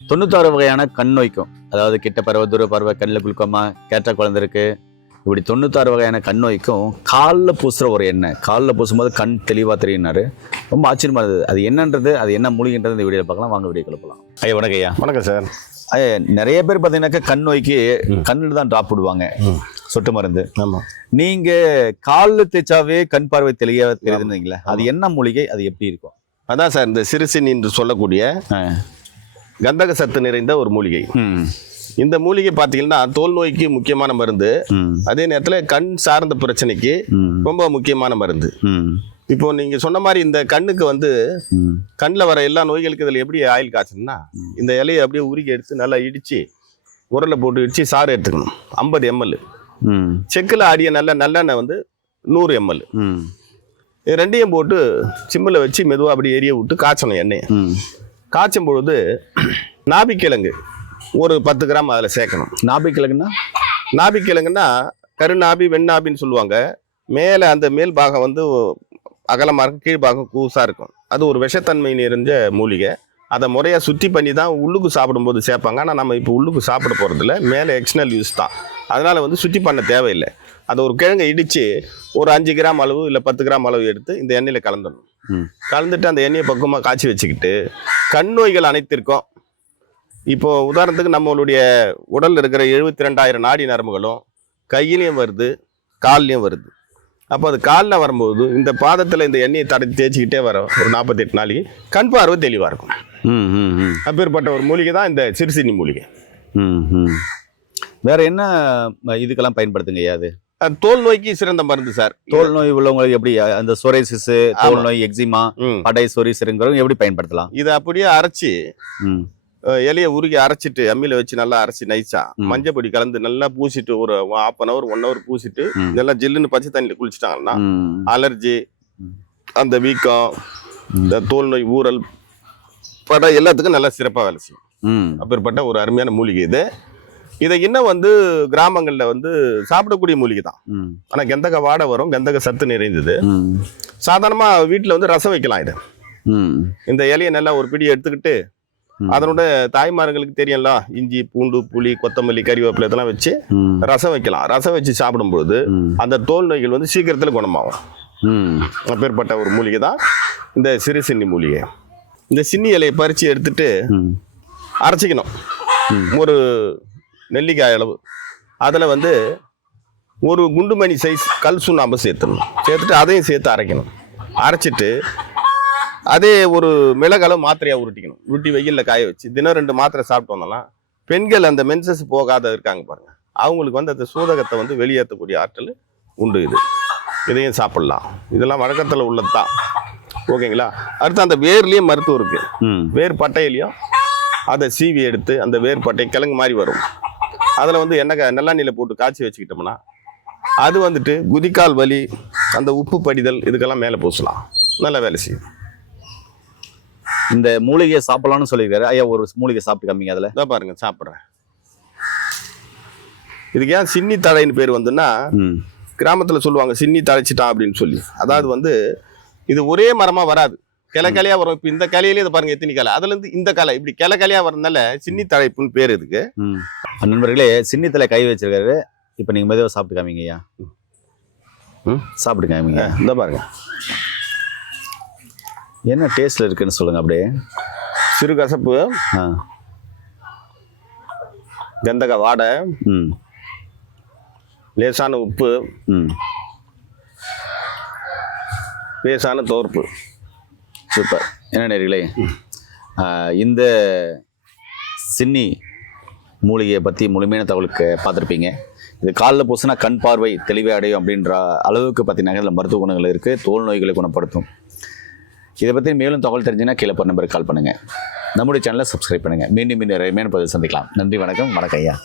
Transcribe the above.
தொண்ணூத்தாறு வகையான கண் நோய்க்கும் அதாவது கிட்ட பருவ தூர பருவ கண்ணில் குளுக்கோமா கேட்ட குழந்தை இருக்கு இப்படி தொண்ணூத்தாறு வகையான கண் நோய்க்கும் காலில் பூசுகிற ஒரு எண்ணெய் காலில் பூசும்போது கண் தெளிவாக தெரியினாரு ரொம்ப ஆச்சரியமா இருந்தது. அது என்னன்றது அது என்ன மூலிகைன்றது இந்த வீடியோவில் பார்க்கலாம். வாங்க வீடியோ போகலாம் ஐயா வணக்கம் ஐயா. வணக்கம் சார். நிறைய பேர் பார்த்தீங்கன்னாக்கா கண் நோய்க்கு. கண்ணில் தான் ட்ராப் விடுவாங்க. சொட்டு மருந்து. ஆமாம் நீங்க காலில் தேய்ச்சாவே கண் பார்வை தெளிய தெரியுதுன்னீங்களே அது என்ன மூலிகை? அது எப்படி இருக்கும்? அதான் சார் இந்த சிறுசின் என்று சொல்லக்கூடிய. கந்தக சத்து நிறைந்த ஒரு மூலிகை. இந்த மூலிகை பார்த்தீங்கன்னா தோல் நோய்க்கு முக்கியமான மருந்து. அதே நேரத்தில் கண் சார்ந்த பிரச்சனைக்கு. ரொம்ப முக்கியமான மருந்து. இப்போ நீங்கள் சொன்ன மாதிரி இந்த கண்ணுக்கு வந்து. கண்ணில் வர எல்லா நோய்களுக்கு இதில் எப்படி ஆயில் காய்ச்சணும்னா இந்த இலையை அப்படியே உருக்கி எடுத்து நல்லா இடித்து உரலில் போட்டு இடித்து சாறு எடுத்துக்கணும் ஐம்பது எம்எல். செக்கில் ஆடிய நல்ல நல்லெண்ணெய் வந்து நூறு எம்எல் ரெண்டையும் போட்டு சிம்மில் வச்சு மெதுவாக அப்படி எரிய விட்டு காய்ச்சணும் எண்ணெயை. காய்ச்சும் பொழுது நாபிக்கிழங்கு ஒரு பத்து கிராம் அதில் சேர்க்கணும். நாபிக்கிழங்குன்னா? நாபிக்கிழங்குன்னா கருநாபி வெண்ணாபின்னு சொல்லுவாங்க. மேலே அந்த மேல் பாகம் வந்து அகலமாக இருக்கும் கீழ் பாகம் கூசாக இருக்கும். அது ஒரு விஷத்தன்மை நிறைஞ்ச மூலிகை. அதை முறையாக சுத்தி பண்ணி தான் உள்ளுக்கு சாப்பிடும்போது சேர்ப்பாங்க. ஆனால் நம்ம இப்போ உள்ளுக்கு சாப்பிட போகிறதில்ல மேலே எக்ஸ்டர்னல் யூஸ் தான். அதனால் வந்து சுத்தி பண்ண தேவையில்லை. அதை ஒரு கிழங்கை இடித்து ஒரு அஞ்சு கிராம் அளவு இல்லை பத்து கிராம் அளவு எடுத்து இந்த எண்ணெயில் கலந்துடணும். கலந்துட்டு அந்த எண்ணெயை பக்குவமாக காய்ச்சி வச்சுக்கிட்டு கண் நோய்கள் அனைத்திற்கும் இப்போ உதாரணத்துக்கு நம்மளுடைய உடல்ல இருக்கிற எழுபத்தி ரெண்டாயிரம் நாடி நரம்புகளும் கையிலையும் வருது கால்லையும் வருது அப்போ அது காலில் வரும்போது இந்த பாதத்தில் இந்த எண்ணெயை தடை தேய்ச்சிக்கிட்டே வரோம் ஒரு நாற்பத்தெட்டு நாளைக்கு கண் பார்வை தெளிவாக இருக்கும். அப்பேற்பட்ட ஒரு மூலிகை தான் இந்த சிறுசினி மூலிகை. வேற என்ன இதுக்கெல்லாம் பயன்படுத்துங்க ஐயா அது தோல் நோய்க்கு சிறந்த மருந்து சார் தோல் நோய் உள்ளவங்களுக்கு எப்படி அந்த சொரைசிஸ் தோல் நோய் எக்ஸிமா படை சொரிசிருங்கிறவங்க எப்படி பயன்படுத்தலாம் இதை அப்படியே அரைச்சி இலையை உருகி அரைச்சிட்டு அம்மியில் வச்சு நல்லா அரைச்சி நைஸா. மஞ்சள் பொடி கலந்து நல்லா பூசிட்டு ஒரு half an hour one hour பூசிட்டு. நல்லா ஜில்லுன்னு பச்சை தண்ணியில் குளிச்சிட்டாங்கன்னா. அலர்ஜி. அந்த வீக்கம் இந்த தோல் நோய் ஊறல் படம் எல்லாத்துக்கும் நல்லா சிறப்பாக வேலை செய்யும். அப்பேற்பட்ட ஒரு அருமையான மூலிகை இது இதை இன்னும் வந்து கிராமங்களில் வந்து சாப்பிடக்கூடிய மூலிகை தான். ஆனால் கந்தக வாடை வரும் கந்தக சத்து நிறைந்தது. சாதாரணமாக வீட்டில் வந்து ரசம் வைக்கலாம் இது. இந்த இலையை நல்லா ஒரு பிடி எடுத்துக்கிட்டு. அதனோட தாய்மார்களுக்கு தெரியும்ல இஞ்சி பூண்டு புளி கொத்தமல்லி கறிவேப்பிலை இதெல்லாம் வச்சு. ரசம் வைக்கலாம் ரசம் வச்சு சாப்பிடும்போது. அந்த தோல் நோய்கள் வந்து சீக்கிரத்தில் குணமாகும். அப்பேற்பட்ட ஒரு மூலிகை தான் இந்த சிறு சின்னி மூலிகை இந்த சின்னி இலையை பறித்து எடுத்துட்டு. அரைச்சிக்கணும். ஒரு நெல்லிக்காய் அளவு. அதில் வந்து ஒரு குண்டுமணி சைஸ் கல் சுண்ணாம்பு சேர்த்துடணும். சேர்த்துட்டு அதையும் சேர்த்து அரைக்கணும். அரைச்சிட்டு அதே ஒரு மிளகாலும் மாத்திரையாக உருட்டிக்கணும். உருட்டி வெயிலில் காய வச்சு தினம் ரெண்டு மாத்திரை சாப்பிட்டு வந்தோம்னா பெண்கள் அந்த மென்சஸ் போகாத இருக்காங்க பாருங்க. அவங்களுக்கு வந்து அந்த சூதகத்தை வந்து வெளியேற்றக்கூடிய ஆற்றல் உண்டு இது. இதையும் சாப்பிடலாம். இதெல்லாம் வழக்கத்தில் உள்ளது தான். ஓகேங்களா? அடுத்து அந்த வேர்லேயும் மருத்துவம் இருக்குது. வேர் பட்டையிலையும் அதை சீவி எடுத்து அந்த வேர் பட்டை கிழங்கு மாதிரி வரும். அதில் வந்து எண்ணெய் நெல்லெண்ணெயில் போட்டு காய்ச்சி வச்சுக்கிட்டோம்னா அது வந்துட்டு குதிக்கால் வலி அந்த உப்பு படிதல் இதுக்கெல்லாம் மேலே பூசலாம். நல்ல வேலை செய்யும். இந்த மூலிகையை சாப்பிடலாம்னு சொல்லியிருக்காரு. ஐயா ஒரு மூலிகை சாப்பிட்டு காமிங்க அதுல. இதான் பாருங்க சாப்பிட்றேன். இதுக்கு ஏன் சின்னி தழைன்னு பேர் வந்துன்னா. கிராமத்தில் சொல்லுவாங்க சின்னி தழைச்சிட்டான் அப்படின்னு சொல்லி. அதாவது வந்து இது ஒரே மரமாக வராது. கிளை கிளையா வரும் இப்போ இந்த கிளையிலே இதை பாருங்க எத்தனை கிளை அதுலேருந்து இந்த கிளை இப்படி கிளை கிளையா வரதுனால சின்னி தழைப்புன்னு பேர் இதுக்கு ம். நண்பர்களே சின்னத்துல கை வச்சிருக்காரு இப்ப நீங்க மெதுவா சாப்பிட்டு காமிங்க ஐயா ம். சாப்பிட்டு காமிங்க இந்த பாருங்க என்ன டேஸ்ட்ல இருக்குன்னு சொல்லுங்க அப்படியே சிறு கசப்பு. கந்தக வாடை ம். லேசான உப்பு ம். லேசான தோர்ப்பு சூப்பர். என்ன நேர்களே இந்த சின்னி மூலிகையை பற்றி முழுமையான தகவலுக்கு பார்த்துருப்பீங்க. இது காலில் பூசினா கண் பார்வை தெளிவை அடையும் அப்படின்ற அளவுக்கு பார்த்தீங்கன்னா இதில் மருத்துவ குணங்கள் இருக்குது தோல் நோய்களை குணப்படுத்தும். இதை பற்றி மேலும் தகவல் தெரிஞ்சுன்னா கீழே போகிற நம்பருக்கு கால் பண்ணுங்கள் நம்முடைய சேனலை சப்ஸ்கிரைப் பண்ணுங்கள் மீண்டும் மீண்டும் நிறைய பதில் சந்திக்கலாம். நன்றி வணக்கம். வணக்கம் ஐயா.